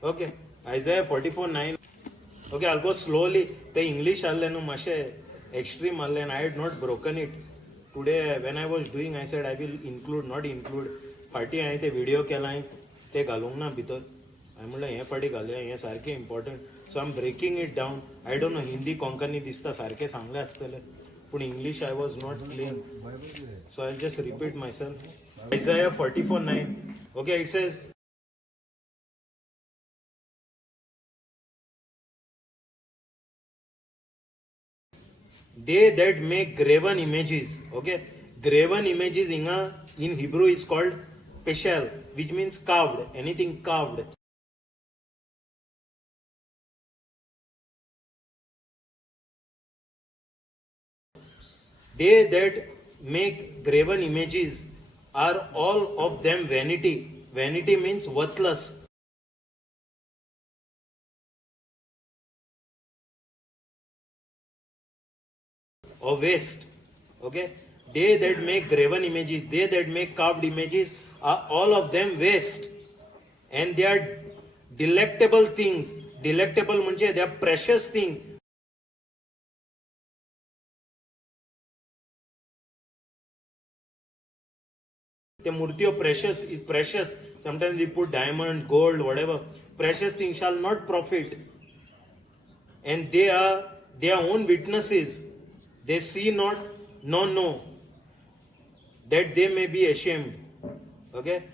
Okay, Isaiah 44:9. Okay, I'll go slowly. The English allenu mashe extreme allen. I had not broken it. Today when I was doing, I said I will include, not include. फाटी हांवें ते video केलाय ते घालूंक ना भितर. हांवें म्हणलें हें फाटी घालुया, हें सारकें important. So I am breaking it down. I don't know Hindi Konkani दिसता सारकें सांगलें आसतलें, पूण English I was not clear. So I just repeat myself. Isaiah 44:9. Okay, it says, they that make graven images. Okay, graven images in Hebrew is called peshel, which means carved, anything carved. They that make graven images are all of them vanity. Vanity means worthless or waste. Okay, they that make graven images, they that make carved images are all of them waste, and they are delectable things. Delectable म्हणजे they are precious things. The murtio precious. Sometimes we put diamond, gold, whatever. Precious things shall not profit. And they are their own witnesses. They see not, nor know, that they may be ashamed. Okay?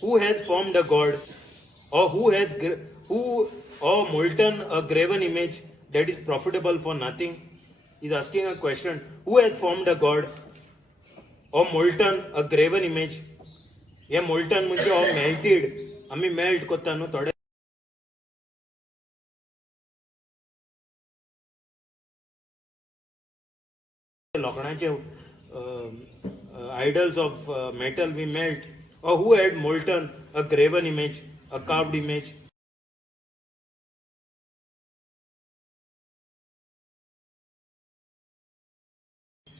Who hath formed a god, or who or molten a graven image that is profitable for nothing? He's asking a question. Who hath formed a god, or molten a graven image? हे molten म्हणजे हो melted. आम्ही melt करता न्हू थोडे लोखणाचे idols of metal we melt. Or who had molten a graven image, a carved image?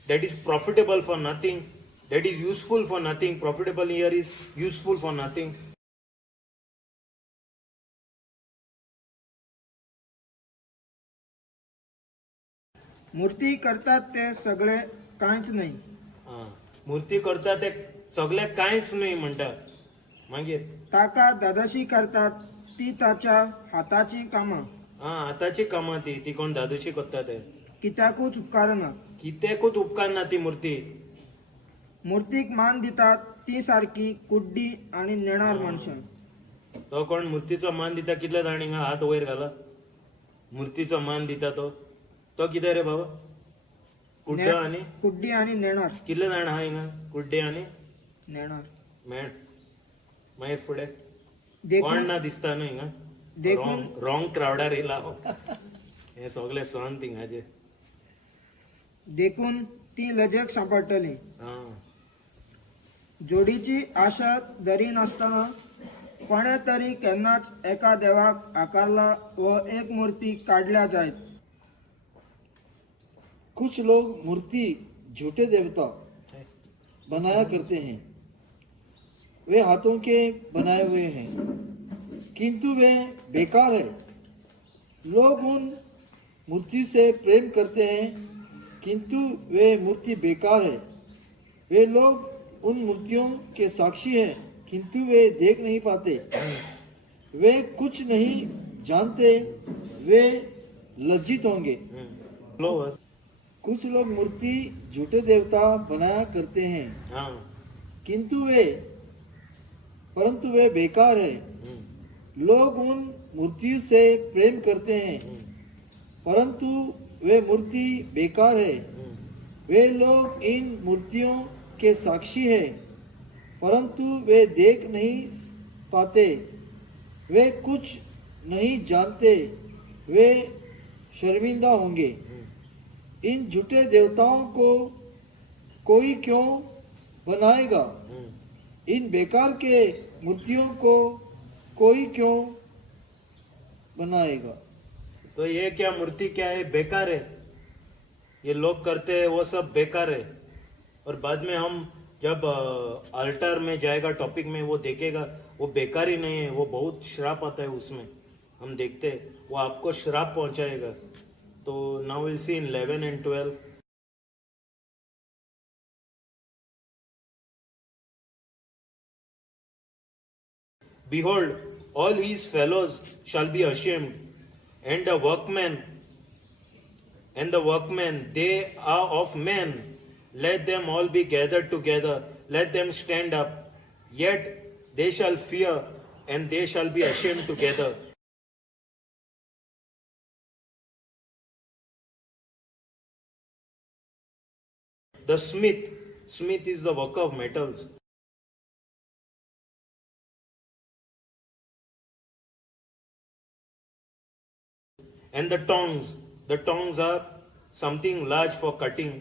That is profitable for nothing, that is useful for nothing. Profitable here is useful for nothing. मूर्ती करतात ते सगळे कांयच नाही. मूर्ती करता ते सगळे कांयच नाही म्हणतात. मागीर ताका दादाशी करतात ती ताच्या हाताची कामां. हाताची कामां ती कोण दादूची करता ते. कित्याकूच उपकारना. कित्याकूच उपकारना ती मूर्ती. मूर्तीक मान दितात ती सारकी कुड्डी आणि नेणार मनशां. तो कोण मूर्तीचो मान दिता कितले जाण हिंगा हात वयर घाला. मूर्तीचो मान दिता तो कितें रे बाबा? कुड्डी आणि नेणार. कितले जाण आहा हिंगा? कुड्डे आनी नेणार. मेण. मागीर फुडें देखून कोण ना दिसता न्हू हिंगा. देखून रॉंग क्रावडार येयला हे सगळे सण थिंगाचे. देखून ती लजेक सांपडटली. जोडीची आशा धरी नासतना कोणे तरी केन्नाच एका देवाक आकारला व एक मूर्ती काढल्या जायत. कुछ लोग मूर्ति झूठे देवता बनाया करते हैं. वे हाथों के बनाए हुए हैं, किंतु वे बेकार है. लोग उन मूर्ति से प्रेम करते हैं, किंतु वे मूर्ति बेकार है. वे लोग उन मूर्तियों के साक्षी हैं, किंतु वे देख नहीं पाते. वे कुछ नहीं जानते, वे लज्जित होंगे. कुछ लोग मूर्ति झूठे देवता बनाया करते हैं, परंतु वे बेकार है. लोग उन मूर्तियों से प्रेम करते हैं, परंतु वे मूर्ति बेकार है. वे लोग इन मूर्तियों के साक्षी है, परंतु वे देख नहीं पाते. वे कुछ नहीं जानते, वे शर्मिंदा होंगे. इन झूठे देवताओं को कोई क्यों बनाएगा? इन बेकार के मूर्तियों को कोई क्यों बनाएगा? तो ये क्या मूर्ति क्या है? बेकार है. ये लोग करते हैं वो सब बेकार है. और बाद में हम जब अल्टर में जाएगा टॉपिक में वो देखेगा वो बेकार ही नहीं है, वो बहुत श्राप आता है उसमें, हम देखते हैं वो आपको श्राप पहुंचाएगा. तो now will see in 11 and 12. Behold, all his fellows shall be ashamed, and the workmen, they are of men. Let them all be gathered together, let them stand up. Yet they shall fear, and they shall be ashamed together. The smith is the worker of metals. And the tongs are something large for cutting.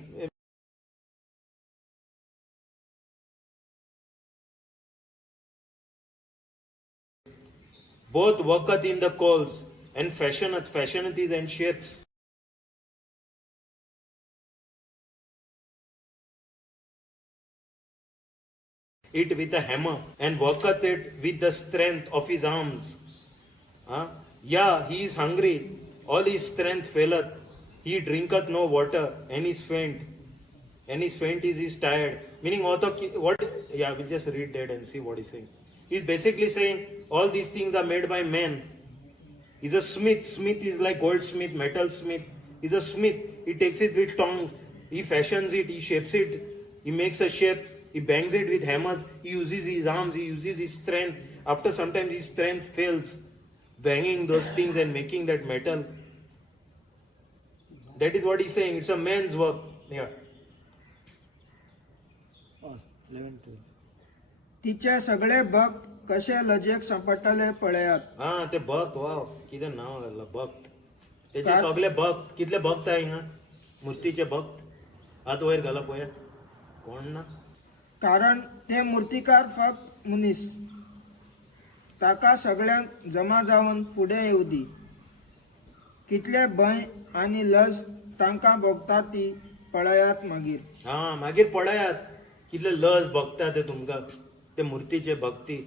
Both worketh in the coals, and fashioneth it and shapes. It with a hammer, and worketh it with the strength of his arms. Yeah, he is hungry, all his strength faileth. He drinketh no water, and is faint. And his faint is he's tired. Meaning, what? Yeah, we'll just read that and see what he's saying. He's basically saying all these things are made by men. He's a smith. Smith is like goldsmith, metalsmith. He's a smith. He takes it with tongs. He fashions it. He shapes it. He makes a shape. He bangs it with hammers. He uses his arms. He uses his strength. After sometimes his strength fails, banging those things and making that metal. That is what he's saying. It's a man's work. Yeah. 11 to तिचे सगळे भक्त कसे लजेक सपटले पळयात. हा ते भक्त वाव कितें नाव घातलं भक्त त्याचे सगळे भक्त कितले भक्त आहे हिंगा मूर्तीचे भक्त हात वयर घाला पळया कोण ना कारण ते मूर्तिकार फक्त मनीस. ताका सगळ्यांक जमा जावन फुडें येऊ दी. कितले भंय आनी लज तांकां भोगता ती पळयात मागीर. हा मागीर पळयात कितले लज भोगता ते तुमकां ते मूर्तीचे भक्ती.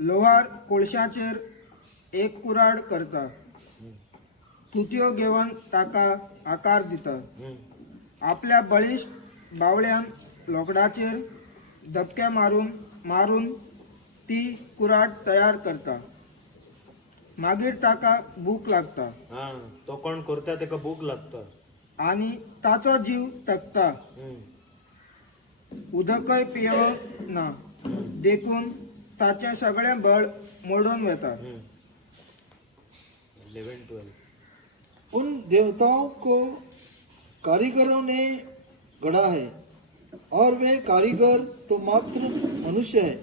लोहार कोळशाचेर एक कुराड करता. तुतयो घेवन ताका आकार दिता. आपल्या बळिश्ट बावळ्यान लोकडाचेर धपके मारून मारून ती कुराड तयार करता. मागीर ताका भूक लागता. हा तो कोण करता तेका भूक लागता आनी ताचो जीव थकता. उदकय पियेवंक ना देखून ताचे सगळे बळ मोडून वता. 11-12. उन देवताओं को कारीगरों ने गढ़ा है, और वे कारीगर तो मात्र मनुष्य है,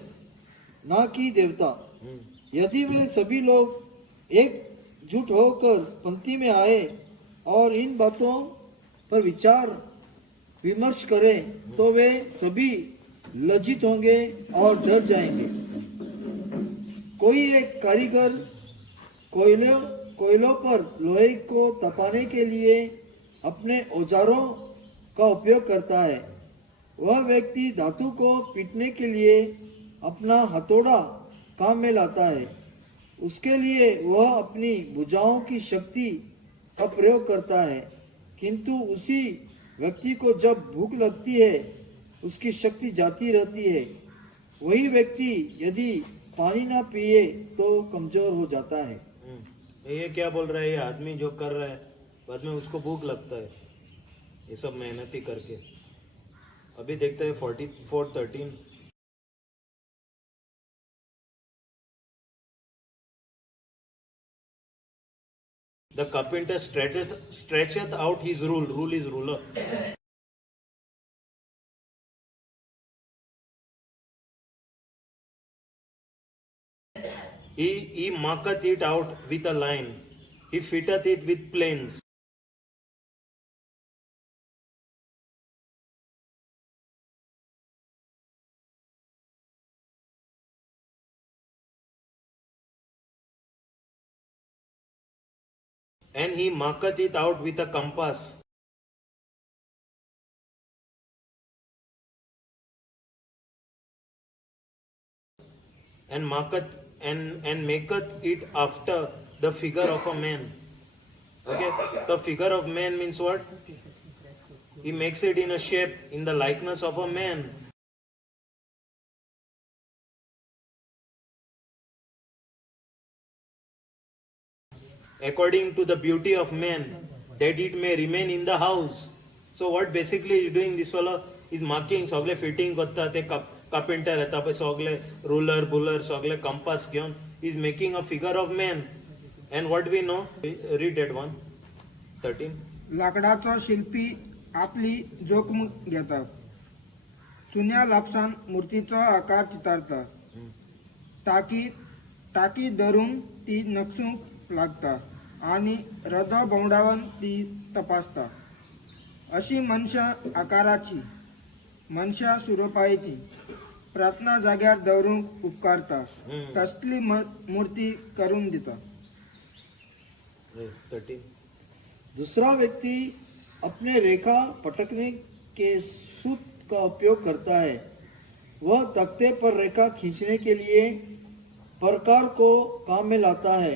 ना कि देवता. यदि वे सभी लोग एकजुट होकर पंक्ति में आए और इन बातों पर विचार विमर्श करें तो वे सभी लज्जित होंगे और डर जाएंगे. कोई एक कारीगर कोयलों पर लोहे को तपाने के लिए अपने औजारों का उपयोग करता है. वह व्यक्ति धातु को पीटने के लिए अपना हथौड़ा काम में लाता है. उसके लिए वह अपनी भुजाओं की शक्ति का प्रयोग करता है. किंतु उसी व्यक्ति को जब भूख लगती है उसकी शक्ति जाती रहती है. वही व्यक्ति यदि पानी ना पिए तो कमजोर हो जाता है. ये क्या बोल रहा है ये आदमी जो कर रहा है बाद में उसको भूख लगता है ये सब मेहनती करके. अभी देखते हैं 44:13. The carpenter stretcheth out his rule. Rule is ruler. He marketh it out with a line. He fitteth it with planes. And he marketh it out with a compass. and marketh and maketh it after the figure of a man. Okay, the figure of man means what? He makes it in a shape, in the likeness of a man. According to the beauty of man, that it may remain in the house. So what basically is doing this fellow is marking सगळे fitting करता ते carpenter येता पळय सगळे rural Buhler सगळे compass घेवन is making a figure of man. And what we know, read that one 13. लाकडाचो शिल्पी आपली जोखम घेता, चुन्या लापसान मूर्तीचो आकार चितारता, टाकी धरून ती नकसूंक लागता आणि रदो बोंडावन ती तपासता. अशी मनुष्य आकाराची, मनशा स्वरूपाची प्रार्थना जाग्यार दवरूंक उपकारता, तसली मूर्ती करून दिता. 13. दूसरा व्यक्ति अपने रेखा पटकने के सूत का उपयोग करता है. वह तख्ते पर रेखा खींचने के लिए प्रकार को काम में लाता है.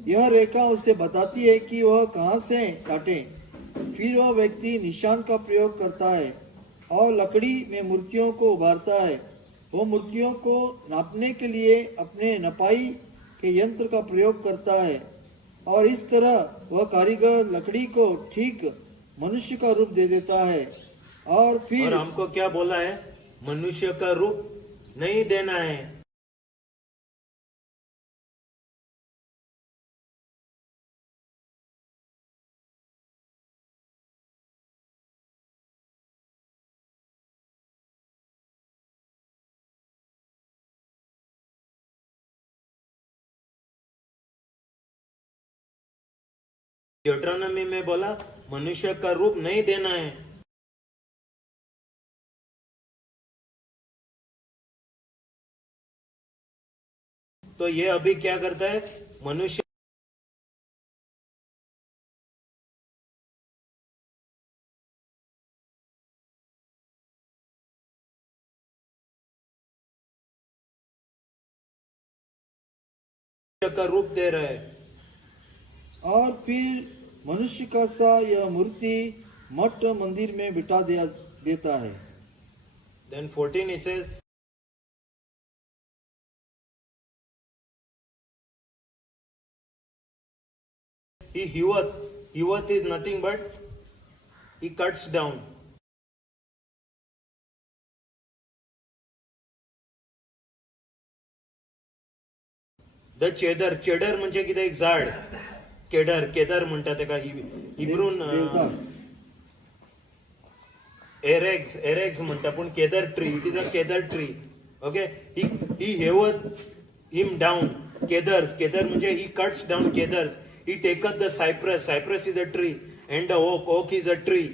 यह रेखा उसे बताती है कि वह कहाँ से काटे. फिर वह व्यक्ति निशान का प्रयोग करता है और लकड़ी में मूर्तियों को उभारता है. वह मूर्तियों को नापने के लिए अपने नपाई के यंत्र का प्रयोग करता है और इस तरह वह कारीगर लकड़ी को ठीक मनुष्य का रूप दे देता है. और फिर और हमको क्या बोला है? मनुष्य का रूप नहीं देना है. ड्यूटरोनॉमी में बोला मनुष्य का रूप नहीं देना है. तो ये अभी क्या करता है? मनुष्य का रूप दे रहा है. और फिर मनुष्य का सा यह मूर्ति मठ मंदिर में बिठा देता है. Then 14 it says, he heweth. Heweth is nothing but he cuts down. The cheddar म्हणजे कितें? एक झाड. केदर म्हणटा तेका हिब्रून देवदार. एरेग्स म्हणटा, पूण cedar tree, it is a cedar tree. Okay, he hewed him down. Cedar म्हणजे he cuts down cedars. He takes the cypress is a tree and the oak is a tree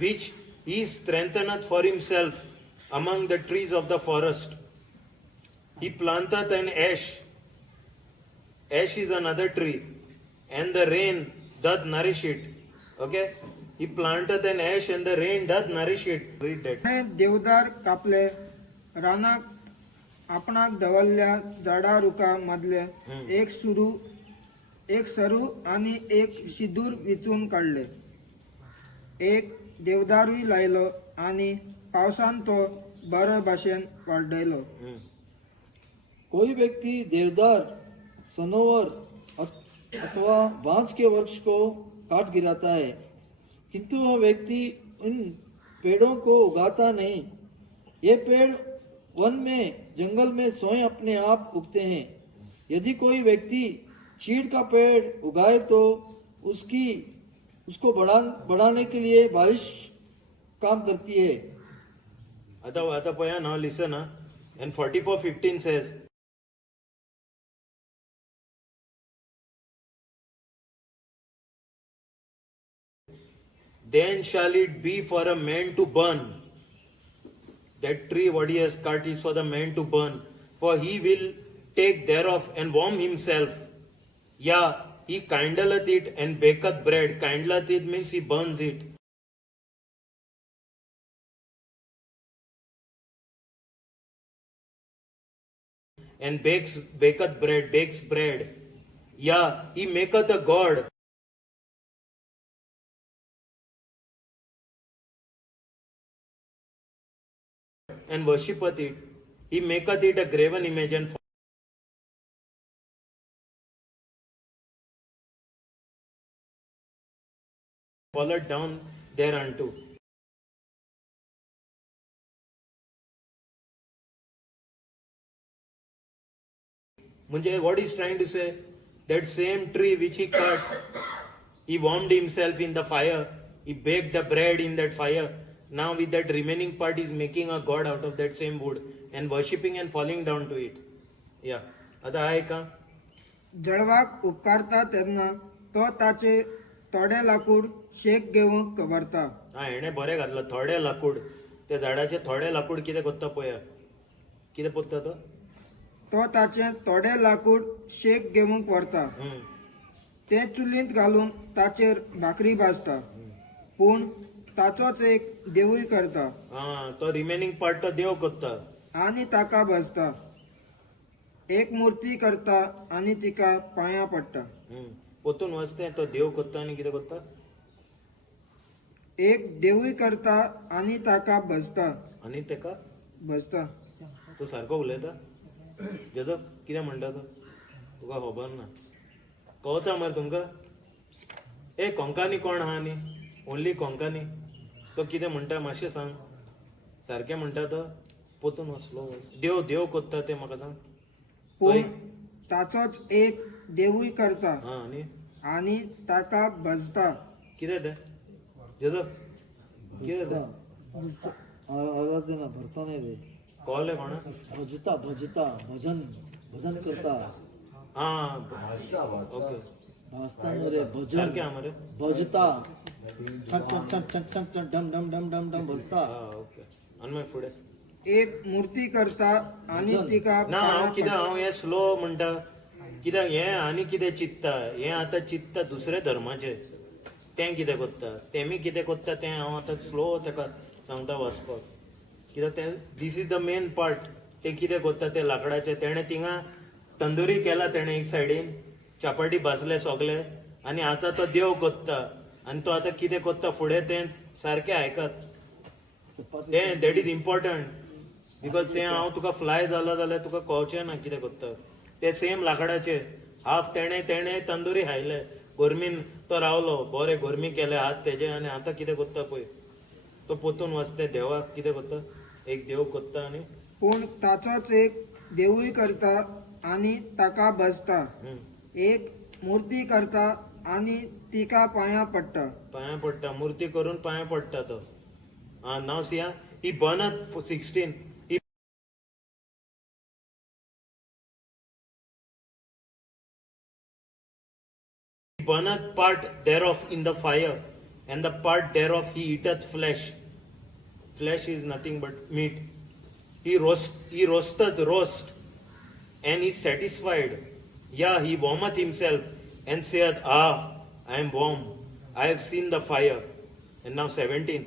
which he strengtheneth for himself among the trees of the forest. He planteth an ash is another tree, and the rain doth nourish it. Okay, he planteth an ash and the rain doth nourish it. Read that. हे देवदार कापले, रानाक आपणाक दवरल्या झाडा रुका मधले एक सरू आणि एक शिदूर विचून काढले. एक देवदारूय लायलो आणि पावसान तो बरे भाशेन वाडयलो. कोई व्यक्ति देवदार, सनोवर अथवा बांस के वृक्ष को काट गिराता है, किंतु वह व्यक्ति उन पेड़ों को उगाता नहीं. ये पेड़ वन में, जंगल में स्वयं अपने आप उगते हैं. यदि कोई व्यक्ति चीड़ का पेड़ उगाए तो उसको बढ़ाने के लिए बारिश काम करती है. आता पया now listen. And 44:15 says, then shall it be for a man to burn. That tree what he has cut is for the man to burn, for he will take thereof and warm himself. Yeah, he kindleth it and baketh bread. Kindleth it means he burns it. and baketh bread, bakes bread. Yeah, he maketh a god. And worshipeth it. He maketh it a graven image and falleth down thereunto. म्हणजे what he's trying to say, that same tree which he cut, he warmed himself in the fire, he baked the bread in that fire. Now with that remaining part, he's making a god out of that same wood and worshipping and falling down to it. Yeah. आता आहे का? जळवाक उपकारता तेन्ना तो ताचे थोडे लाकूड shake घेवंक व्हरता. हा, हेणे बरें घातलं. थोडे लाकूड, त्या झाडाचे थोडे लाकूड कितें कोत्ता पळया. कितें पोत्ता तो? तो ताचे थोडे लाकूड शेक घेवंक व्हरता. ते चुलींत घालून ताचेर भाकरी भाजता. पूण ताचोच एक देवूय करता हा, तो रिमेनिंग पार्ट तो देव कोत्ता. आनी ताका भजता. एक मूर्ती करता आनी तिका पांयां पडटा. पोतून वचते तो देव कोत्ता आनी कितें कोत्ता? एक देवूय करता आनी ताका भजता. आनी तेका भजता. तो सारको उलयता? जदो कितें म्हणटा तो? तुका खबर ना. कळता मरे तुमकां? ए, कोंकानी कोण आहा न्ही? ओन्ली कोंकानी. तो कितें म्हणटा मातशें सांग. सारकें म्हणटा तो? पोतून वचलो. देव देव कोत्ता तें म्हाका सांग. पूण ताचोच एक देवूय करता हा, आनी आनी ताका भजता. कितें तें? जदो कितें तें? आराधना भरता नाही रे. कळ्ळें कोणा? भजता भजता भजन भजन करता. हा, ओके. भाजता रे भजन सारकें आहा मरे. भजता ठक ठक ठक ठक ठक ठक डम डम डम डम डम भजता. हा, ओके. आनी मागीर फुडें? एक मूर्ती करता आनी तिका ना, पांयां कितें पडटा. हांव हें स्लो म्हणटा कित्याक हें आनी कितें चिंतता. हें आतां चिंतता दुसरे धर्माचे. तें कितें कोत्ता, तेमी कितें कोत्ता तें हांव आतां स्लो ताका सांगता वचपाक. कित्याक तें this is the main part. तें कितें कोत्ता तें लाकडाचें. तेणें थिंगा तंदुरी केला तेणें एक सायडीन, चापाटी भाजले सोगले, आनी आतां तो देव कोत्ता. आनी तो आतां कितें कोत्ता फुडें तें सारकें आयकत. तें दॅट इज इम्पॉर्टंट. बिकॉज तें हांव तुका फ्लाय जालो जाल्यार तुका कळचें ना कितें कोत्ता. ते सेम लाकडाचे हाफ तेणें तंदुरी खायले. गोरमीन तो रावलो, बरें गोरमी केले हात तेजे, आनी आतां कितें कोत्ता पळय तो पोतून वचते देवाक कितें कोत्ता. एक देव कोत्ता आनी पूण ताचोच एक देवूय करता आनी ताका भजता. एक मूर्ती करता आनी तिका पांयां पडटा. पांयां पडटा. मुर्ती करून पांयां पडटा तो. नाव सिया ही बर्नथ 16. Burneth part thereof in the fire, and the part thereof he eateth flesh. Flesh is nothing but meat. He roasteth roast, and is satisfied. Yeah, he warmeth himself, and saith, Ah, I am warm. I have seen the fire. And now 17.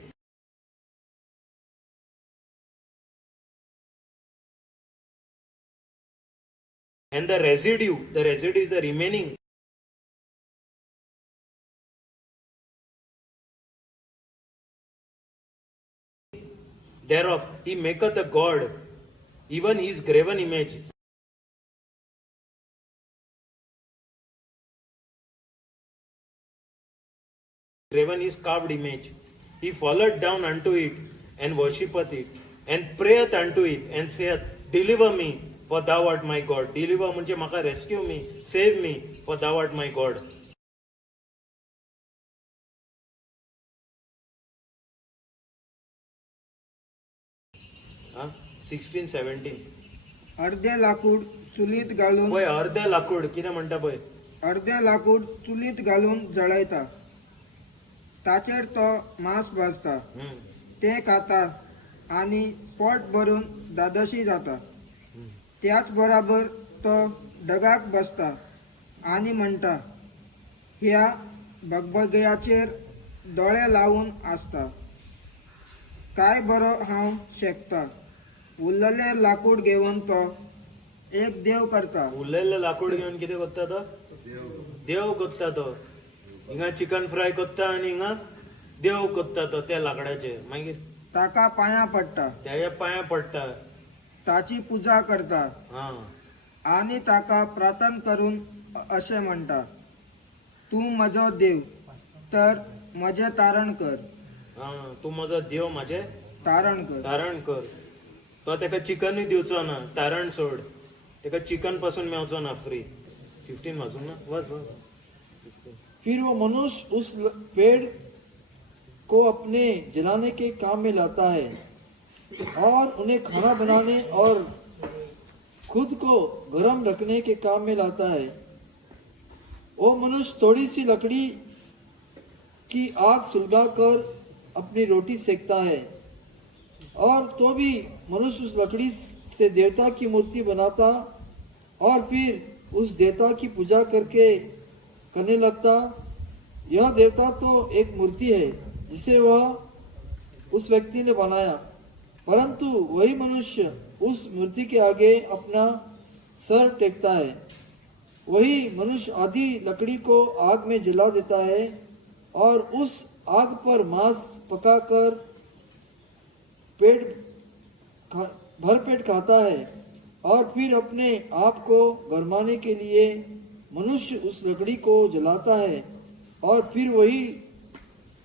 And the residue is the remaining. Thereof he maketh a god, even his graven image. Graven is carved image. He falleth down unto it, and worshippeth it, and prayeth unto it, and saith, Deliver me, for thou art my God. Deliver म्हणजे म्हाका rescue me, save me, for thou art my God. हा, 16, 17. अर्धे लाकूड चुलीत घालून पळय अर्धे लाकूड कितें म्हणटा पळय. अर्धे लाकूड चुलीत घालून जळयता. ताचेर तो मांस भाजता. ते खाता आनी पोट भरून दादोशी जाता. त्याच बराबर तो ढगाक बसता आनी म्हणटा, ह्या भगभगयाचेर दोळे लावून आसता. काय बरो हांव शेकता. उरलेले लाकूड घेवन तो एक देव करता उरलेलं लाकूड घेऊन किती करता तो देव करता तो हिंगा चिकन फ्राय करता आणि हिंगा देव करता तो त्या लाकडाचे मागीर ताका पाया पडटा त्याच्या पाया पडटा ताची पूजा करता हा आणि ताका प्रार्थना करून असे म्हणटा तू म्हजो देव तर म्हजे तारण कर हा तू म्हजो देव माझे तारण कर तारण कर तो तेका चिकनूय दिवचो ना तारण सोड तेका चिकन पासून मेवचो ना फ्री 15 वाजून ना बस बस फिर वो मनुष्य उस पेड़ को अपने जलाने के काम में लाता है और उन्हें खाना बनाने और खुद को गर्म रखने के काम में लाता है। वो मनुष्य थोड़ी सी लकड़ी की आग सुलगाकर अपनी रोटी सेकता है और तो भी मनुष्य उस लकड़ी से देवता की मूर्ति बनाता और फिर उस देवता की पूजा करने लगता। यह देवता तो एक मूर्ति है जिसे वह उस व्यक्ति ने बनाया, परंतु वही मनुष्य उस मूर्ति के आगे अपना सर टेकता है। वही मनुष्य आधी लकड़ी को आग में जला देता है और उस आग पर मांस पकाकर भर पेट खाता है और फिर अपने आप को गरमाने के लिए मनुष्य उस लकड़ी को जलाता है और फिर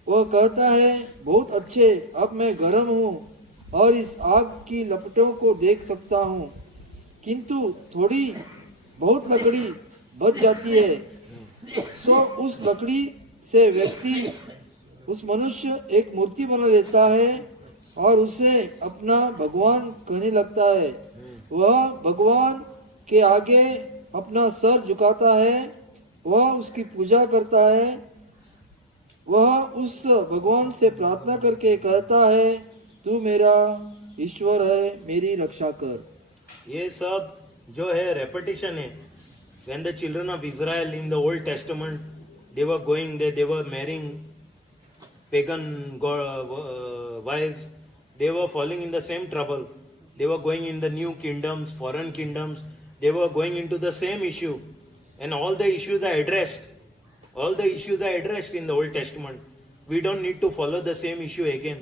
वह कहता है बहुत अच्छे, अब मैं गर्म हूँ और इस आग की लपटों को देख सकता हूँ, किंतु थोड़ी बहुत लकड़ी बच जाती है। सो उस लकड़ी से व्यक्ति उस मनुष्य एक मूर्ति बना लेता है और उसे अपना भगवान कहने लगता है। वह भगवान के आगे अपना सर झुकाता है, वह उसकी पूजा करता है, वह उस भगवान से प्रार्थना करके कहता है तू मेरा ईश्वर है, मेरी रक्षा कर। ये सब जो है रेपिटेशन है। When the children of Israel in the Old Testament they were going there, they were marrying pagan wives, they were falling in the same trouble. They were going in the new kingdoms, foreign kingdoms, they were going into the same issue, and all the issues are addressed. All the issues are addressed in the Old Testament. We don't need to follow the same issue again.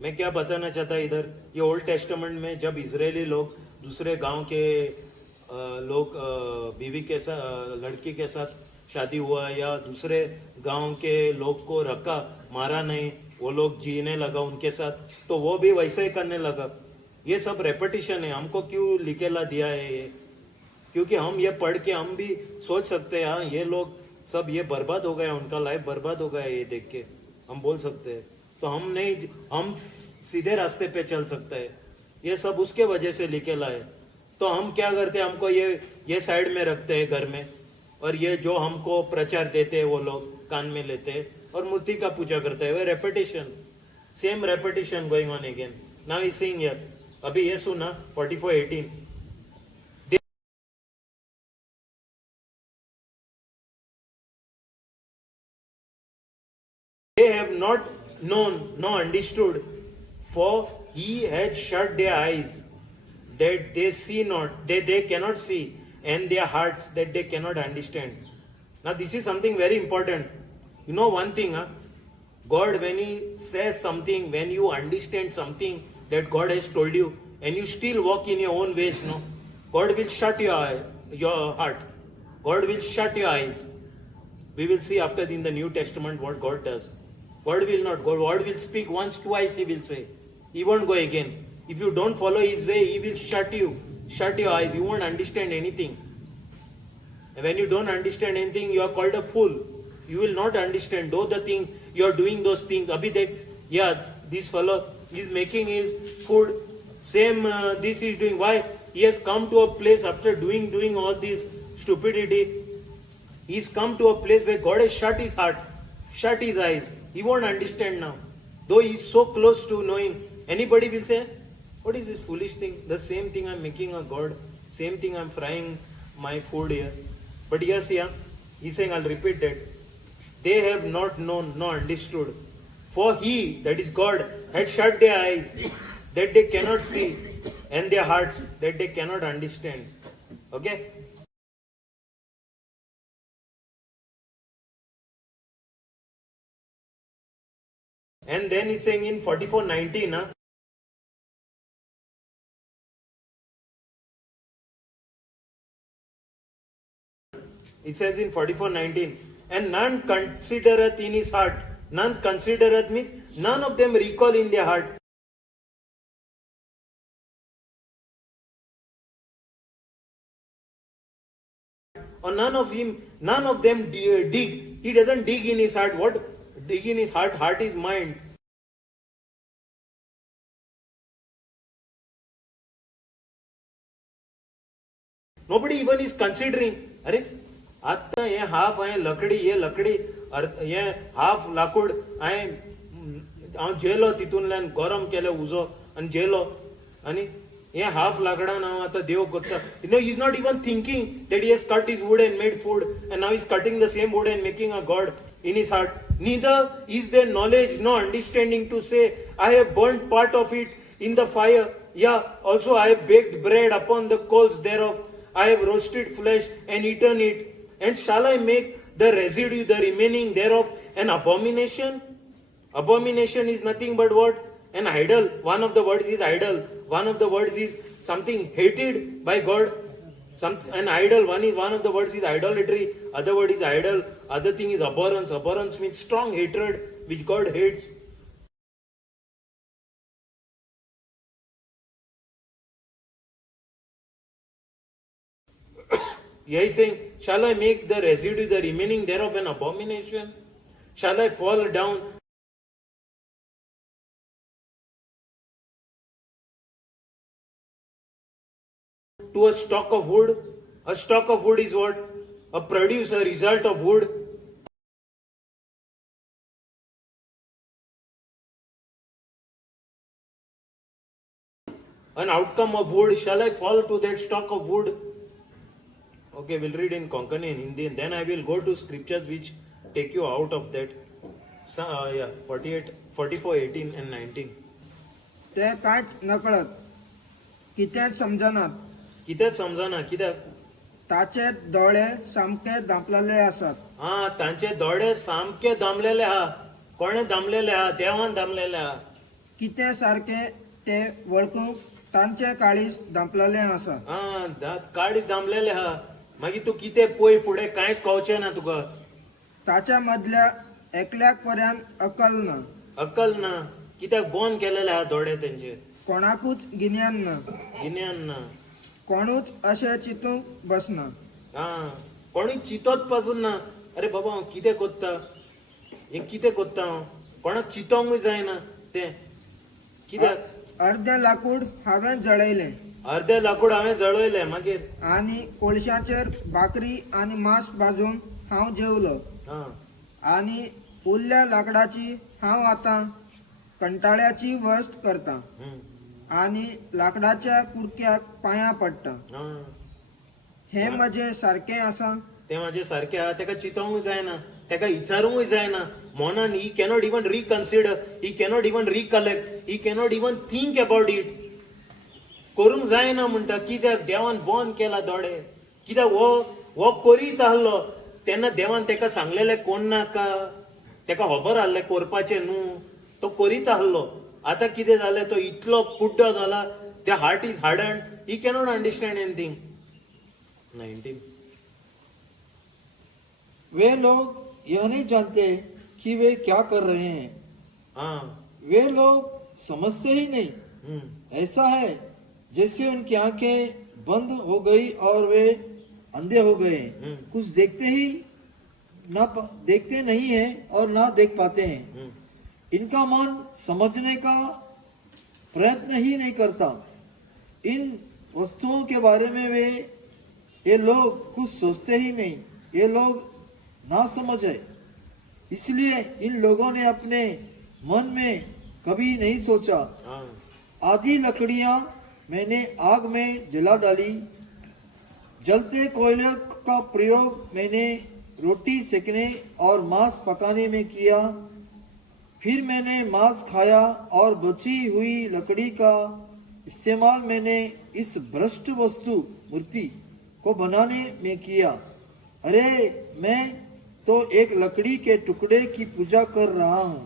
मैं क्या बताना चाहता इधर, ये old testament में जब Israeli लोग दूसरे गांव के लोग बीवी के साथ लड़की के साथ शादी हुआ या दूसरे गांव के लोग को रखा, मारा नहीं, वो लोग जीने लगा उनके साथ, तो वो भी वैसे ही करने लगा। ये सब रेपिटेशन है। हमको क्यों लिखेला दिया है ये? क्योंकि हम ये पढ़ के हम भी सोच सकते हैं, हाँ ये लोग सब ये बर्बाद हो गया, उनका लाइफ बर्बाद हो गया, ये देख के हम बोल सकते हैं। तो हम नहीं, हम सीधे रास्ते पे चल सकते हैं। ये सब उसके वजह से लिखेला है। तो हम क्या करते हैं, हमको ये साइड में रखते हैं घर में, और ये जो हमको प्रचार देते हैं वो लोग कान में लेते हैं और मूर्ति का पूजा करते हैं। वे repetition, same repetition going on again. Now is saying here, अभी ये सुना 44:18, they have not known nor understood, for he had shut their eyes that they see not, they cannot see, and their hearts that they cannot understand. Now this is something very important. You know one thing, God, when he says something, when you understand something that God has told you and you still walk in your own ways, no, God will shut your heart. God will shut your eyes. We will see after in the New Testament what God does. God will not go. God will speak once, twice, he will say. He won't go again. If you don't follow his way, he will shut your eyes. You won't understand anything. And when you don't understand anything, you are called a fool. You will not understand all the things. You are doing those things. Abhi dekh, yeah, this fellow is making his food. Same, this is doing. Why? He has come to a place after doing all this stupidity. He's come to a place where God has shut his heart, shut his eyes. He won't understand now. Though he is so close to knowing, anybody will say, what is this foolish thing? The same thing I'm making a God. Same thing I'm frying my food here. But yes, yeah, he's saying, I'll repeat that. They have not known nor understood. For he, that is God, had shut their eyes that they cannot see, and their hearts that they cannot understand. Okay? And then he's saying in 44:19, it says in 44:19, and none considereth in his heart. None considereth means none of them recall in their heart. Or none of them dig. He doesn't dig in his heart. What dig in his heart? Heart is mind. Nobody even is considering. अरे आता हे half आहे लकडी हे लकडी हे half लाकूड आहे हांव जेलो तितूंतल्यान गरम केले उजो आणि जेलो आणि हे हाफ लाकडान हांव आतां देव करता. He is not even thinking that he has cut his wood and made food and now he is cutting the same wood and making a god in his heart. Neither is there knowledge nor understanding to say, I have burnt part of it in the fire. Yeah, also I have baked bread upon the coals thereof. I have roasted flesh and eaten it. And shall I make the residue, the remaining thereof, an abomination? Abomination is nothing but what? An idol. One of the words is idol. One of the words is something hated by God. An idol. One of the words is idolatry. Other word is idol. Other thing is abhorrence. Abhorrence means strong hatred which God hates. He is saying, shall I make the residue, the remaining thereof, an abomination? Shall I fall down to a stalk of wood? A stalk of wood is what? A produce, a result of wood. An outcome of wood. Shall I fall to that stalk of wood? Okay, we'll read in Konkani and Hindi and then I will go to scriptures which take you out of that. 44, 18 and 19. ते कांयच नकळत कितेंच समजनात कित्याक समजना कित्याक ताचे दोळे सामके धांपलेले आसात. हा तांचे दोळे सामके दामलेले हा. कोणे दामलेले हा? देवान दामलेले हा. कितें सारके ते वळखूंक तांचे काळीज धांपलेले आसा. हा काडी दामलेले हा. मागीर तू कितें पळय फुडें कांयच कळचें ना तुका. ताच्या मदल्या एकल्याक पर्यंत अक्कल ना. अक्कल ना. कित्याक बंद केलेले हा दोळे तेंचे. कोणाकूच गिन्यान ना. गिन्यान ना. कोणूच अशें चिंतूंक बसना. कोणी चिंतोच पासून ना. अरे बाबा हांव कितें कोत्ता हे कितें कोत्ता हांव. कोणाक चिंतोंकूय जायना तें. कित्याक अर्धे लाकूड हांवें जळयलें. अर्धे लाकूड हांवें जळयलें मागीर. आनी कोळशाचेर भाकरी आनी मांस भाजून हांव जेवलो. आनी उरल्या लाकडाची हांव आतां कंटाळ्याची वस्त करता आनी लाकडाच्या कुडक्याक पांयां पडटा. हे म्हजें सारकें आसा. तें म्हाजें सारकें आहा. तेका चिंतोंकूय जायना. तेका विचारूंकूय जायना. मोनान he cannot even reconsider. He cannot even recollect. He cannot even think about it. करूंक जायना म्हणटा. कित्याक देवान बंद केला दोळे. कित्याक हो करीत आहलो तेन्ना देवान तेका सांगलेलें कोण नाका. तेका खबर आहलें करपाचें न्हू. तो करीत आहलो. आतां कितें जालें तो इतलो कुड्डो जाला. The heart is harden. He cannot understand anything. 19 वे लोग यह नहीं जानते कि वे क्या कर रहे हैं. वे लोग समझते ही नहीं. ऐसा है जैसे उनकी आंखें बंद हो गई और वे अंधे हो गए. कुछ देखते नहीं है और ना देख पाते हैं. इनका मन समझने का प्रयत्न ही नहीं करता. इन वस्तुओं के बारे में ये लोग कुछ सोचते ही नहीं. ये लोग ना समझ है. इसलिए इन लोगों ने अपने मन में कभी नहीं सोचा. आधी लकड़ियां मैंने आग में जला डाली. जलते कोयले का प्रयोग मैंने रोटी सेकने और मांस पकाने में किया. फिर मैंने मांस खाया और बची हुई लकड़ी का इस्तेमाल मैंने इस भ्रष्ट वस्तु मूर्ति को बनाने में किया। अरे मैं तो एक लकड़ी के टुकड़े की पूजा कर रहा हूँ।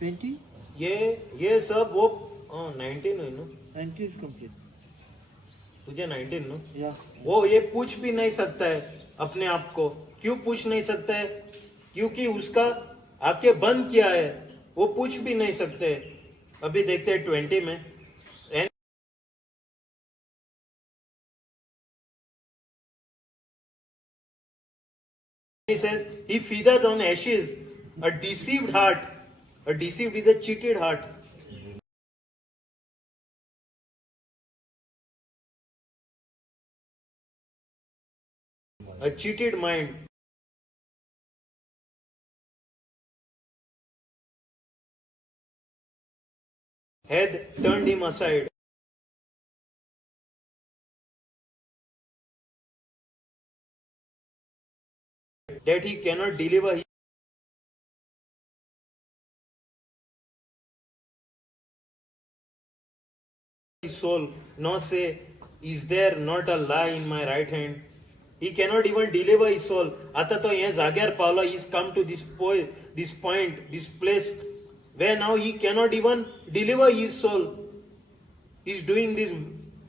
20 ये सब वो 19 हुई ना, 90 is complete. तुझे 19 नो, या वो ये पूछ भी नहीं सकता है अपने आप को। क्यों पूछ नहीं सकता है? क्योंकि उसका आके बंद किया है, वो पूछ भी नहीं सकते। अभी देखते हैं 20 में, And he says he feedeth on ashes, a deceived heart. A deceived is a cheated heart. A cheated mind. Had turned him aside. That he cannot deliver his soul, nor say, is there not a lie in my right hand? He cannot even deliver his soul. आता तो ये जाग्यार पावला, he's come to this point, this place where now he cannot even deliver his soul. He's doing this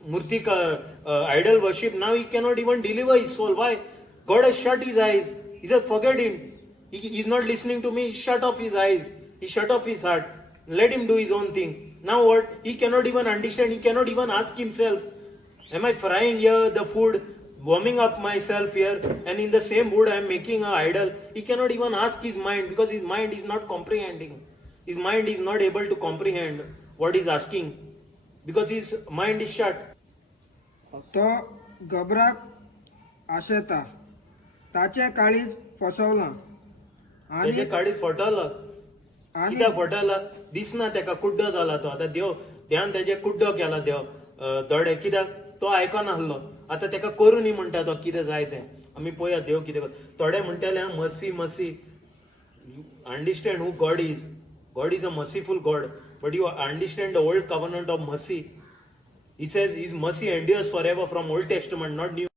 murtika idol worship. Now he cannot even deliver his soul. Why? God has shut his eyes. He said, forget him. He's not listening to me. He shut off his eyes. He shut off his heart. Let him do his own thing. Now what? He cannot even understand. He cannot even ask himself, am I frying here the food, warming up myself here, and in the same wood I am making an idol? He cannot even ask his mind because his mind is not comprehending. His mind is not able to comprehend what he's asking because his mind is shut. तो गबराक आशेता ताचे काळीज फसवला त्याचे आणि काडीत फटला, आणि कित्याक फटला दिसना तेका कुड्डो जाला तो. आता देवान तेजे कुड्डो केला देव दोडे, कित्याक तो आयकना आसलो. आता तेका करू न्ही म्हणटा तो कितें जाय तें. आमी पळया देव कितें थोडे म्हणटाले मसी मसी. Understand who God is. God is a merciful God, but you understand the old covenant of mercy. It says his mercy endures forever from Old Testament, not New.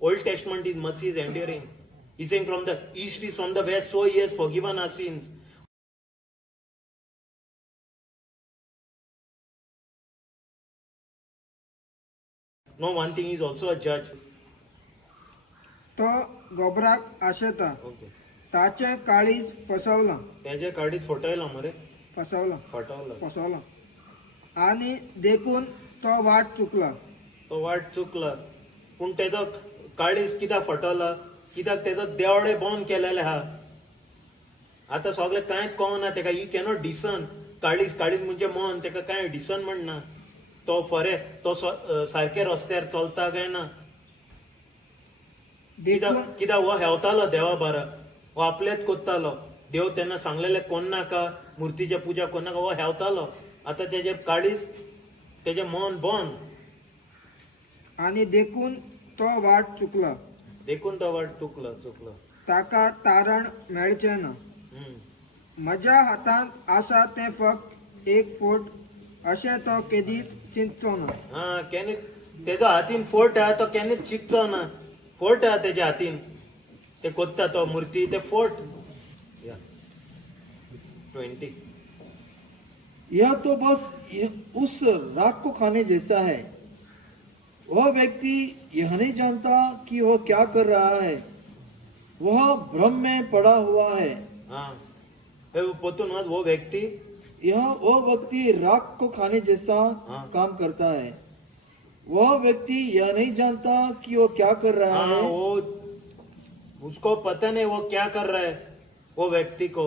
Old Testament, his mercy is enduring. He's saying from the east is from the west, so he has forgiven our sins. No, one thing is also a judge. तो गबराक आशेता Okay. ताचे काळीज फसवला त्याच्या काडीत फटयला मरे, फसवला फटवला. फसवला आणि देखून तो वाट चुकला. तो वाट चुकला, पूण तेजो काळीज कित्याक फटवला? कित्याक तेजो देवळे बंद केलेले हा. आता सगळे कांयच कळना तेका. He cannot discern. काळीज म्हणजे मन, तेका कांय डिसन म्हणना. तो तो सारके रस्त्यार चलता काय ना. देखून कित्याक हो हेवतालो देवा बारा, हो आपलेच कोत्तालो. देव तेन्ना सांगलेले कोण नाका, मुर्तीची पुजा कोण नाका, हो हेवतालो. आता तेजे काळीज, तेजे मन बंद. आणि देखून तो वाट चुकला. देखून तो वाट चुकला. ताका तारण मेळचे ना. म्हज्या हातांत आसा तें फक्त एक फोट अशें तो केदीच चिंतचो ना. हा, केन्ना तेजो हातीन फोर्ट आहा तो केन्नाच चिंतचो ना. फोर्ट आहा तेज्या हातीन, ते कोत्ता तो मुर्ती, ते फोर्ट. 20. यह तो बस उस राख को खाने जैसा है। वह व्यक्ति यह नहीं जानता कि वह क्या कर रहा है, वह भ्रम में पड़ा हुआ है। हा, पोतून वो व्यक्ती, वह व्यक्ति राख को खाने जैसा हाँ। काम करता है। वह व्यक्ति यह नहीं जानता कि वो क्या कर रहा हाँ, है। वो उसको पता नहीं वो क्या कर रहा है, वो व्यक्ति को।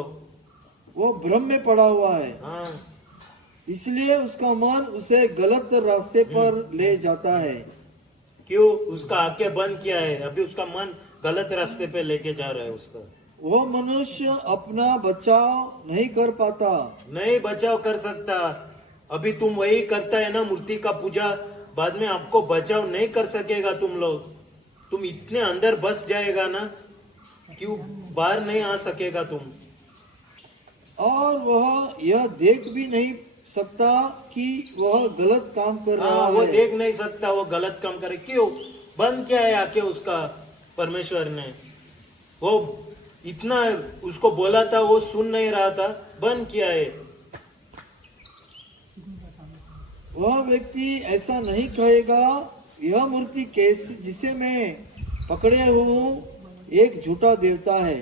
वो भ्रम में पड़ा हुआ है, हाँ, इसलिए उसका मन उसे गलत रास्ते पर ले जाता है। क्यों? उसका आंखें बंद किया है, अभी उसका मन गलत रास्ते पे लेके जा रहा है उसका। वो मनुष्य अपना बचाव नहीं कर पाता। नहीं बचाव कर सकता। अभी तुम वही करता है ना, मूर्ति का पूजा, बाद में आपको बचाव नहीं कर सकेगा तुम लोग। तुम इतने अंदर बस जाएगा ना क्यों बाहर नहीं आ सकेगा तुम? और वह यह देख भी नहीं सकता कि वह गलत काम कर रहा हाँ, वो है। देख नहीं सकता वो गलत काम करे। क्यों? बंद किया है आके उसका परमेश्वर ने। वो इतना उसको बोला था, वो सुन नहीं रहा था, बंद किया है। वह व्यक्ति ऐसा नहीं कहेगा, यह मूर्ति कैसे जिसे मैं पकड़े हूँ एक झूठा देवता है,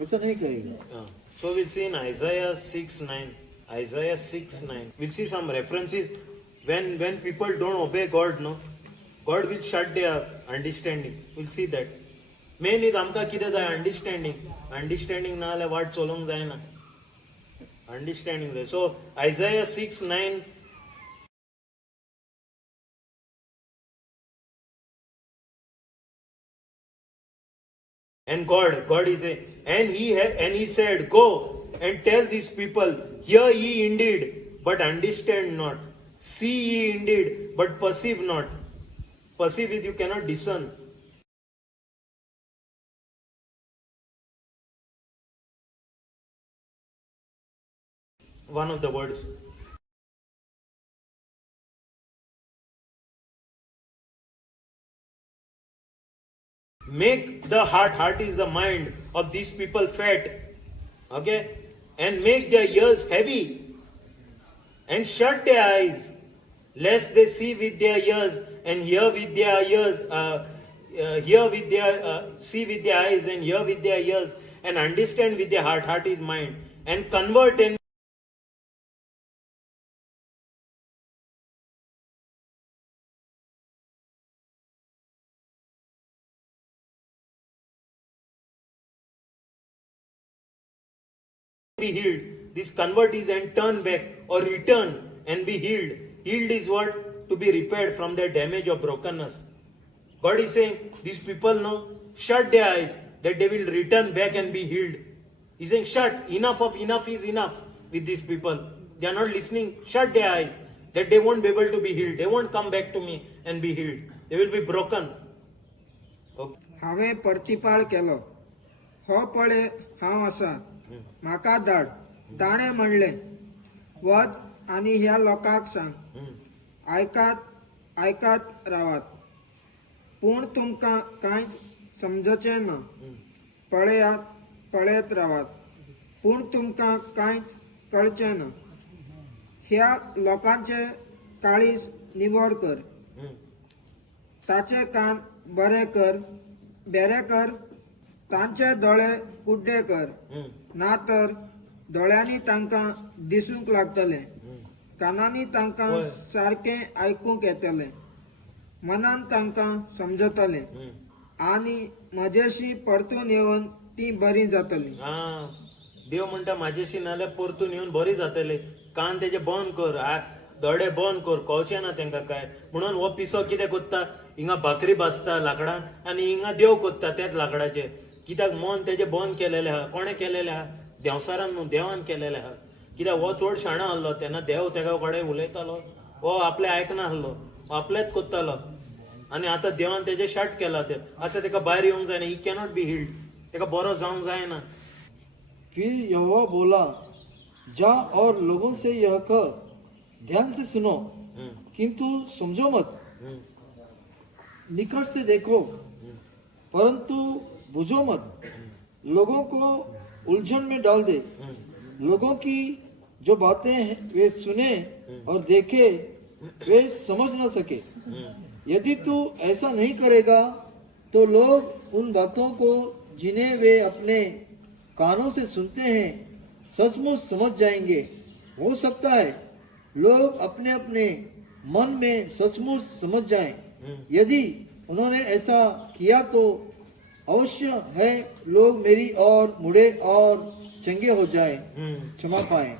ऐसा नहीं कहेगा। So we'll see in Isaiah 6:9. Isaiah 6:9. We'll see some references when people don't obey God, no, God will shut their understanding. We'll see that. Main is आमका कितें जाय? अंडरस्टँडिंग ना जाल्यार वाट चलोवंक जायना. अंडरस्टँडिंग जाय. So Isaiah 6:9. And God is a, and he said, go and tell these people, hear ye indeed, but understand not. See ye indeed, but perceive not. Perceive is you cannot discern. One of the words. Make the heart is the mind of these people fat, okay, and make their ears heavy, and shut their eyes, lest they see with their ears and hear with their ears, see with their eyes and hear with their ears, and understand with their heart is mind, and convert and be healed. This convert is and turn back or return and be healed. Healed is what? To be repaired from their damage or brokenness. God is saying, these people know, shut their eyes that they will return back and be healed. He's saying, shut. Enough is enough with these people. They are not listening. Shut their eyes that they won't be able to be healed. They won't come back to me and be healed. They will be broken. Okay. हांवें प्रतिपाळ केलो, हो पळय हांव आसा, म्हाका धाड. ताणें म्हणलें, वच आनी ह्या लोकांक सांग, आयकात रावात, पूण तुमकां कांयच समजचें ना. पळयत रावात, पूण तुमकां कांयच कळचें ना. ह्या लोकांचे काळीज निवळ कर, ताचे कान बरे कर, तांचे दोळे उड्डे कर, ना तर दोळ्यांनी तांकां दिसूंक लागतले, कानांनी तांकां सारकें आयकूंक येतले, मनान तांकां समजतले, आनी म्हजेशी परतून येवन ती बरी जातली. देव म्हणटा म्हाजेशी नाल्यार परतून येवन बरी जातली. कान तेजे बंद कर, दोळे बंद कर, कळचें ना तेंका काय. म्हणून हो पिसो कितें कोत्ता? हिंगा भाकरी भाजता लाकडान आनी हिंगा देव कोत्ता त्याच लाकडाचे. कित्याक मन तेजे बंद केलेले आहा. कोणें केलेले आहा? देवसारान न्हू, देवान केलेले आहा. कित्याक हो चड शाणो आहलो तेन्ना देव तेका कडेन उलयतालो. हो आपले आयकना आहलो, हो आपलेच कोत्तालो. आनी आतां देवान तेजे शट केला. आतां तेका भायर येवंक जायना. ही कॅनॉट बी हिल्ड. तेका बरो जावंक जायना. फिर यहोवा बोला, जा और लोगों से यह कह, ध्यान से सुनो किंतु समझो मत, निकट से देखो परंतु बुझो मत, लोगों को उलझन में डाल दे. लोगों की जो बातें हैं वे सुने और देखे, वे समझ न सके. यदि तू ऐसा नहीं करेगा तो लोग उन बातों को जिन्हें वे अपने कानों से सुनते हैं सचमुच समझ जाएंगे. हो सकता है लोग अपने अपने मन में सचमुच समझ जाएं. यदि उन्होंने ऐसा किया तो अवश्य है लोग मेरी ओर मुड़े और चंगे हो जाएं, क्षमा पाएं.